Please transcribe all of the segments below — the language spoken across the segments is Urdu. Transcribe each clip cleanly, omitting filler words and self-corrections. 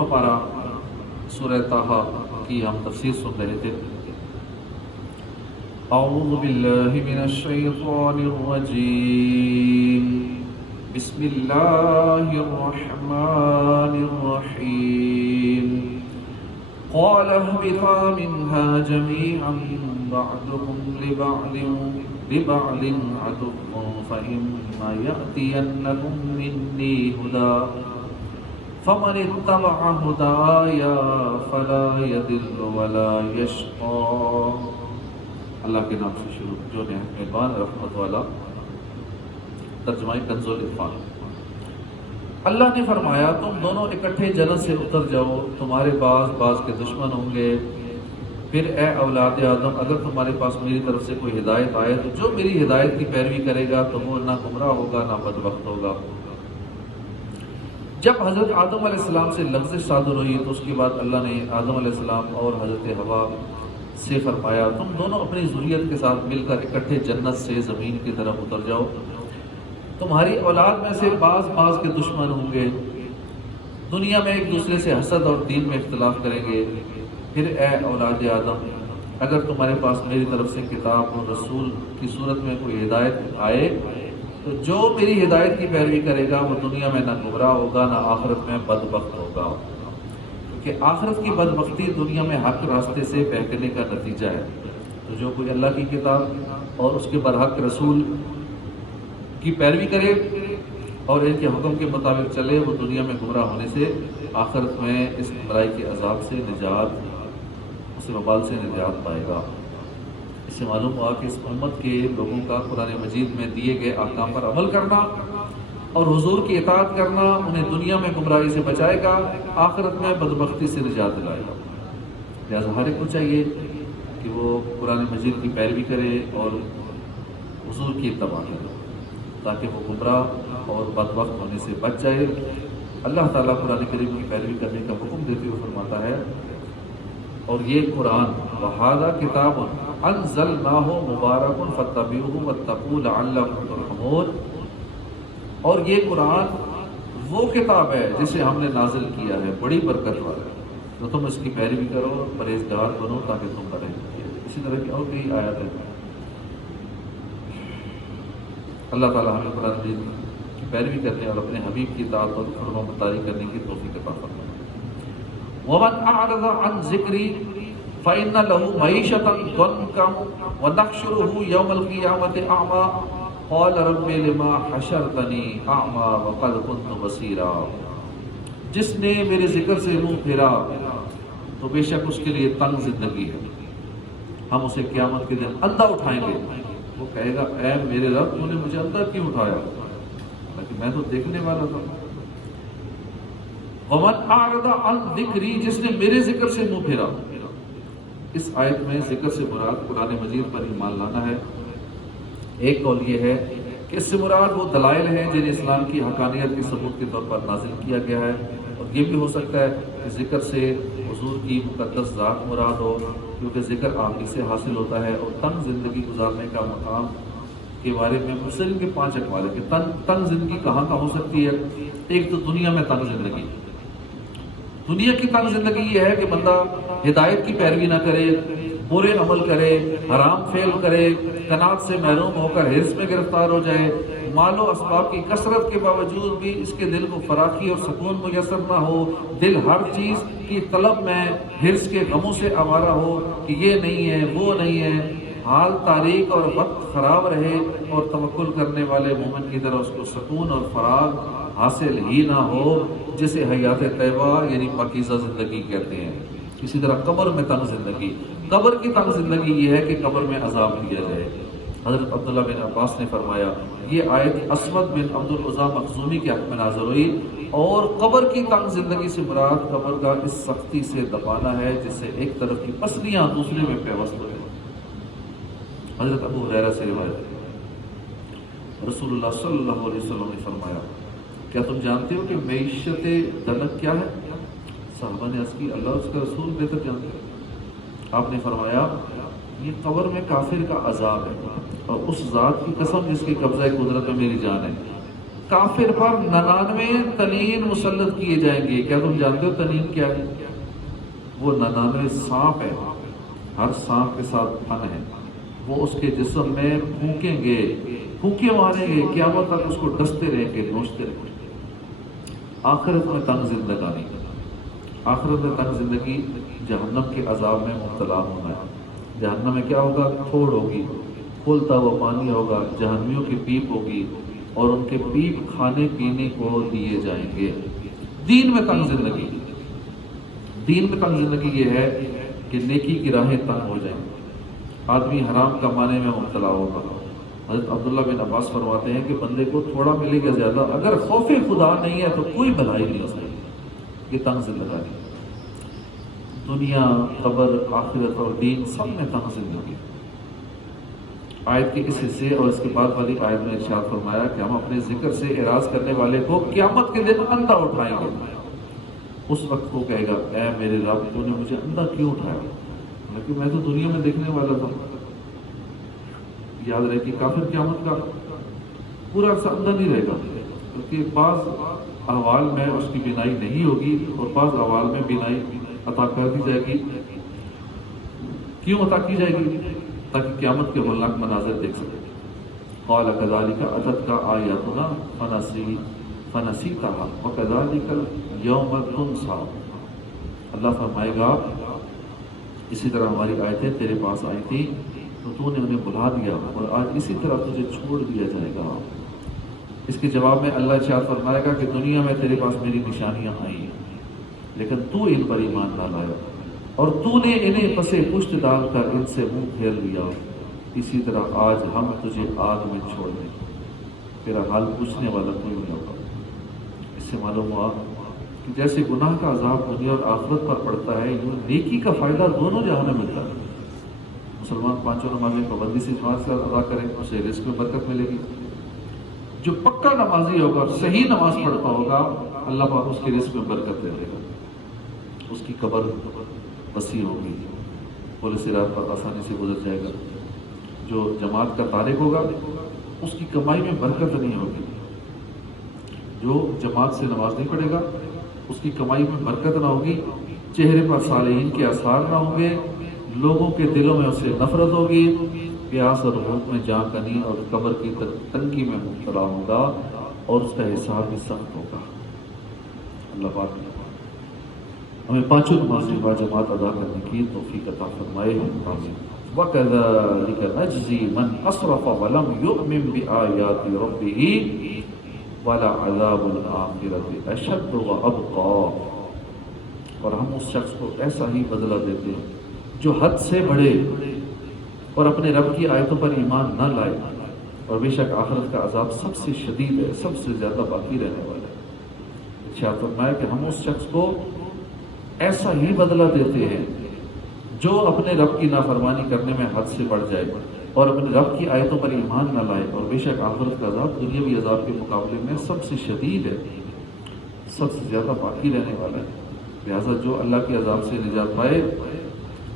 15واں پارہ سورہ طٰہٰ کی ہم تفسیر سن رہے تھے۔ اعوذ باللہ من الشیطان الرجیم، بسم اللہ الرحمن الرحیم۔ قال اهبطا منها جميعا بعضكم لبعض عدو فإما يأتينكم مني هدى فمن اتبع هداي فلا يضل ولا يشقى۔ اللہ کے نام سے شروع جو نہایت مہربان رحمت والا۔ ترجمہ کنز العرفان۔ اللہ نے فرمایا تم دونوں اکٹھے جنت سے اتر جاؤ، تمہارے بعض کے دشمن ہوں گے، پھر اے اولاد آدم اگر تمہارے پاس میری طرف سے کوئی ہدایت آئے تو جو میری ہدایت کی پیروی کرے گا تو وہ نہ گمراہ ہوگا نہ بدبخت ہوگا۔ جب حضرت آدم علیہ السلام سے لفظ صادر ہوئی تو اس کے بعد اللہ نے آدم علیہ السلام اور حضرت حوا سے فرمایا تم دونوں اپنی ذریت کے ساتھ مل کر اکٹھے جنت سے زمین کی طرف اتر جاؤ، تمہاری اولاد میں سے بعض کے دشمن ہوں گے، دنیا میں ایک دوسرے سے حسد اور دین میں اختلاف کریں گے، پھر اے اولاد آدم اگر تمہارے پاس میری طرف سے کتاب اور رسول کی صورت میں کوئی ہدایت آئے تو جو میری ہدایت کی پیروی کرے گا وہ دنیا میں نہ گمراہ ہوگا نہ آخرت میں بدبخت ہوگا، کیونکہ آخرت کی بدبختی دنیا میں حق راستے سے بہکنے کا نتیجہ ہے۔ تو جو کوئی اللہ کی کتاب اور اس کے برحق رسول کی پیروی کرے اور ان کے حکم کے مطابق چلے وہ دنیا میں گمراہ ہونے سے آخرت میں اس گمراہی کے عذاب سے نجات، اس وبال سے نجات پائے گا۔ اس سے معلوم ہوا کہ اس امت کے لوگوں کا قرآن مجید میں دیے گئے احکام پر عمل کرنا اور حضور کی اطاعت کرنا انہیں دنیا میں گمراہی سے بچائے گا، آخرت میں بدبختی سے نجات دلائے گا۔ لہٰذا ہر ایک کو چاہیے کہ وہ قرآن مجید کی پیروی کرے اور حضور کی اتباع کرے تاکہ وہ گمراہ اور بدبخت ہونے سے بچ جائے۔ اللہ تعالیٰ قرآن کریم کی پیروی کرنے کا حکم دیتے ہوئے فرماتا ہے اور یہ قرآن وَهَذَا كِتَابٌ أَنزَلْنَاهُ مُبَارَكٌ فَاتَّبِعُوهُ وَاتَّقُوا لَعَلَّكُمْ تُرْحَمُونَ، اور یہ قرآن وہ کتاب ہے جسے ہم نے نازل کیا ہے، بڑی برکت والا ہے، تو تم اس کی پیروی کرو، پرہیزگار بنو تاکہ تم رہے۔ اسی طرح کی اور کئی آیات ہیں۔ اللہ تعالیٰ ہمیں قرآن مجید کی پیروی کرنے اور اپنے حبیب کی اطاعت اور فرما برداری کرنے کی توفیق عطا فرمائے۔ وَمَنْ أَعْرَضَ عَنْ ذِكْرِي فَإِنَّ لَهُ مَعِيشَةً ضَنكًا وَنَحْشُرُهُ يَوْمَ الْقِيَامَةِ أَعْمَى قَالَ رَبِّ لِمَا حَشَرْتَنِي أَعْمَى وَقَدْ كُنْتُ بَصِيرًا۔ جس نے میرے ذکر سے منہ پھیرا تو بے شک اس کے لیے تنگ زندگی ہے، ہم اسے قیامت کے دن اندھا اٹھائیں گے، وہ کہے گا اے میرے رب تو نے مجھے اندھا کیوں اٹھایا، لیکن میں تو دیکھنے والا تھا۔ وَمَنْ أَعْرَضَ عَنْ ذِكْرِي، جس نے میرے ذکر سے منہ پھیرا۔ اس آیت میں ذکر سے مراد قرآن مجید پر ایمان لانا ہے۔ ایک قول یہ ہے کہ اس سے مراد وہ دلائل ہیں جنہیں اسلام کی حقانیت کے ثبوت کے طور پر نازل کیا گیا ہے، اور یہ بھی ہو سکتا ہے کہ ذکر سے حضور کی مقدس ذات مراد ہو، کیونکہ ذکر آخری سے حاصل ہوتا ہے، اور تنگ زندگی گزارنے کا مقام کے بارے میں مسلم کے 5 اقوال ہے کہ تنگ زندگی کہاں ہو سکتی ہے۔ ایک تو دنیا میں تنگ زندگی، دنیا کی تنگ زندگی یہ ہے کہ بندہ ہدایت کی پیروی نہ کرے، برے عمل کرے، حرام فعل کرے، قناعت سے محروم ہو کر حرص میں گرفتار ہو جائے، مال و اسباب کی کثرت کے باوجود بھی اس کے دل کو فراخی اور سکون میسر نہ ہو، دل ہر چیز کی طلب میں حرص کے غموں سے آوارہ ہو کہ یہ نہیں ہے وہ نہیں ہے، حال تاریک اور وقت خراب رہے، اور توکل کرنے والے مومن کی طرح اس کو سکون اور فراغ حاصل ہی نہ ہو، جسے حیات طیبہ یعنی پاکیزہ زندگی کہتے ہیں۔ اسی طرح قبر میں تنگ زندگی، قبر کی تنگ زندگی یہ ہے کہ قبر میں عذاب دیا جائے۔ حضرت عبداللہ بن عباس نے فرمایا یہ آیت اسود بن عبد العزیٰ مخزومی کے حق میں نازل ہوئی، اور قبر کی تنگ زندگی سے مراد قبر کا اس سختی سے دبانا ہے جس سے ایک طرف کی پسلیاں دوسرے میں پیوست ہوئے۔ حضرت ابو ہریرہ سے روایت ہے رسول اللہ صلی اللہ علیہ وسلم نے فرمایا کیا تم جانتے ہو کہ معیشت دنک کیا ہے؟ صحابہ نے عرض کی اللہ اس کا رسول بہتر جانتے ہیں۔ آپ نے فرمایا یہ قبر میں کافر کا عذاب ہے، اور اس ذات کی قسم جس کے قبضہ قدرت میں میری جان ہے، کافر پر 99 تنین مسلط کیے جائیں گے۔ کیا تم جانتے ہو تنین کیا ہے؟ وہ 99 سانپ ہے، ہر سانپ کے ساتھ پھن ہے، وہ اس کے جسم میں پھونکیں گے، پھونکے ماریں گے، قیامت تک اس کو ڈستے رہیں گے، نوچتے رہیں گے۔ آخرت میں تنگ زندگانی، آخرت میں تنگ زندگی جہنم کے عذاب میں مبتلا ہونا ہے۔ جہنم میں کیا ہوگا؟ تھوڑ ہوگی، کھولتا ہوا پانی ہوگا، جہنمیوں کی پیپ ہوگی اور ان کے پیپ کھانے پینے کو دیے جائیں گے۔ دین میں تنگ زندگی، دین میں تنگ زندگی یہ ہے کہ نیکی کی راہیں تنگ ہو جائیں، آدمی حرام کمانے میں مبتلا ہوگا۔ حضرت عبداللہ بن عباس فرماتے ہیں کہ بندے کو تھوڑا ملے گا زیادہ، اگر خوف خدا نہیں ہے تو کوئی بھلائی نہیں ہو سکتی۔ یہ تنگ زندگانی، دنیا، قبر، آخرت اور دین سب میں تنگ زندگی۔ آیت کے اس حصے اور اس کے بعد والی آیت میں ارشاد فرمایا کہ ہم اپنے ذکر سے اعراض کرنے والے کو قیامت کے دن اندھا اٹھائیں گے۔ اس وقت وہ کہے گا اے میرے رب تو نے مجھے اندھا کیوں اٹھایا؟ لیکن میں تو دنیا میں دیکھنے والا تھا۔ یاد رہے کہ کافر قیامت کا پورا عرصہ اندھا نہیں رہے گا، کیونکہ بعض احوال میں اس کی بینائی نہیں ہوگی اور بعض احوال میں بینائی عطا کر دی جائے گی۔ کیوں عطا کی جائے گی؟ تاکہ قیامت کے ہولناک مناظر دیکھ سکے۔ قال كذلك اتتك آیاتنا فنسیتها وكذلك اليوم تنسى۔ اللہ فرمائے گا اسی طرح ہماری آیتیں تیرے پاس آئی تھی تو تو نے انہیں بھلا دیا اور آج اسی طرح تجھے چھوڑ دیا جائے گا۔ اس کے جواب میں اللہ ارشاد فرمائے گا کہ دنیا میں تیرے پاس میری نشانیاں آئیں لیکن تو ان پر ایمان نہ لایا اور تو نے انہیں پسے پشت ڈال کر ان سے منہ پھیر لیا، اسی طرح آج ہم تجھے آگ میں چھوڑ دیں، تیرا حال پوچھنے والا کوئی نہیں ہوگا۔ اس سے معلوم ہوا کہ جیسے گناہ کا عذاب دنیا اور آخرت پر پڑتا ہے، یوں نیکی کا فائدہ دونوں جہاں میں ملتا ہے۔ مسلمان پانچوں نمازیں پابندی سے جماعت سے ادا کریں، اسے رزق میں برکت ملے گی۔ جو پکا نمازی ہوگا اور صحیح نماز پڑھتا ہوگا، اللہ پاک اس کے رزق میں برکت دے دے گا، اس کی قبر وسیع ہوگی، پل صراط پر آسانی سے گزر جائے گا۔ جو جماعت کا تارک ہوگا اس کی کمائی میں برکت نہیں ہوگی، جو جماعت سے نماز نہیں پڑھے گا اس کی کمائی میں برکت نہ ہوگی، چہرے پر صالحین کے آثار نہ ہوں گے، لوگوں کے دلوں میں اسے نفرت ہوگی، پیاس اور بھوک میں جاں کنی اور قبر کی تنگی میں مبتلا ہوگا اور اس کا حساب بھی سخت ہوگا۔ اللہ پاک ہمیں پانچوں نمازیں با جماعت ادا کرنے کی توفیق عطا فرمائے۔ آمین۔ وَكَذَلِكَ نَجْزِي مَنْ أَسْرَفَ وَلَمْ يُؤْمِنْ بِآيَاتِ رَبِّهِ وَلَعَذَابُ الْآخِرَةِ أَشَدُّ وَأَبْقَىٰ۔ اور ہم اس شخص کو ایسا ہی بدلہ دیتے ہیں جو حد سے بڑھے اور اپنے رب کی آیتوں پر ایمان نہ لائے، اور بے شک آخرت کا عذاب سب سے شدید ہے، سب سے زیادہ باقی رہنے والا ہے۔ ارشاد فرمایا کہ ہم اس شخص کو ایسا ہی بدلہ دیتے ہیں جو اپنے رب کی نافرمانی کرنے میں حد سے بڑھ جائے اور اپنے رب کی آیتوں پر ایمان نہ لائے، اور بے شک آخرت کا عذاب دنیاوی عذاب کے مقابلے میں سب سے شدید ہے، سب سے زیادہ باقی رہنے والا ہے۔ لہٰذا جو اللہ کے عذاب سے نجات پائے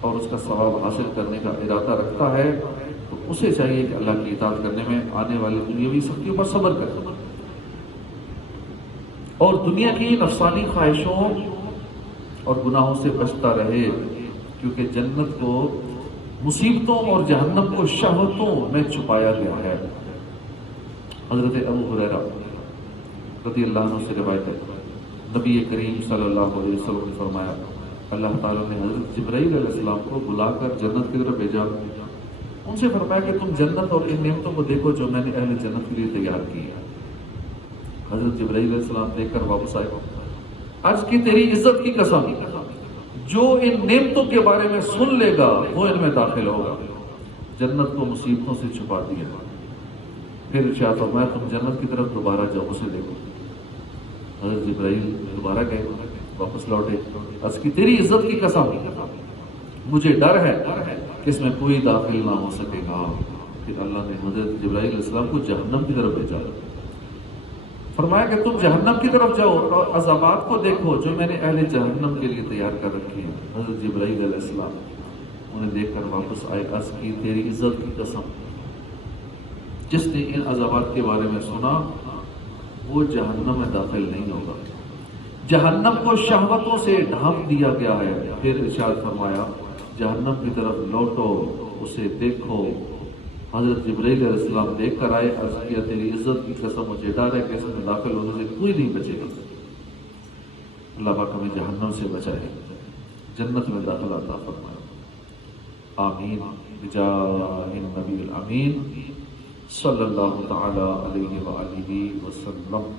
اور اس کا ثواب حاصل کرنے کا ارادہ رکھتا ہے تو اسے چاہیے کہ اللہ کی اطاعت کرنے میں آنے والی دنیاوی سختیوں پر صبر کرے اور دنیا کی نفسانی خواہشوں اور گناہوں سے بچتا رہے، کیونکہ جنت کو مصیبتوں اور جہنم کو شہوتوں میں چھپایا گیا ہے۔ حضرت ابو ہریرہ رضی اللہ عنہ سے روایت ہے، نبی کریم صلی اللہ علیہ وسلم نے فرمایا اللہ تعالیٰ نے حضرت جبرائیل علیہ السلام کو بلا کر جنت کی طرف بھیجا، ان سے فرمایا کہ تم جنت اور ان نعمتوں کو دیکھو جو میں نے اہل جنت کے لیے تیار کی ہے۔ حضرت جبرائیل علیہ السلام دیکھ کر واپس آئے، آج کی تیری عزت کی قسم، جو ان نعمتوں کے بارے میں سن لے گا وہ ان میں داخل ہوگا۔ جنت کو مصیبتوں سے چھپا دیا۔ پھر ارشاد فرمایا تم جنت کی طرف دوبارہ جاؤ، اسے دیکھو۔ حضرت جبرائیل دوبارہ گئے، واپس لوٹے، آج کی تیری عزت کی قسم، مجھے ڈر ہے کہ اس میں کوئی داخل نہ ہو سکے گا۔ پھر اللہ نے حضرت جبرائیل علیہ السلام کو جہنم کی طرف بھیجا، فرمایا کہ تم جہنم کی طرف جاؤ اور عذابات کو دیکھو جو میں نے اہل جہنم کے لیے تیار کر رکھی ہیں۔ حضرت جبرائیل علیہ السلام انہیں دیکھ کر واپس آئے، عرض کی تیری عزت کی قسم، جس نے ان عذابات کے بارے میں سنا وہ جہنم میں داخل نہیں ہوگا۔ جہنم کو شہوتوں سے ڈھانپ دیا گیا ہے۔ پھر ارشاد فرمایا جہنم کی طرف لوٹو، اسے دیکھو۔ حضرت جبرائیل علیہ السلام دیکھ کر آئے، عرض کیا تیری عزت کی قسم مجھے ڈر ہے کہ اس میں داخل ہونے سے کوئی نہیں بچے گا۔ اللہ پاک ہمیں جہنم سے بچائے، جنت میں داخل عطا فرمائے، آمین بجاہ النبی الامین صلی اللہ تعالی علیہ وآلہ وسلم۔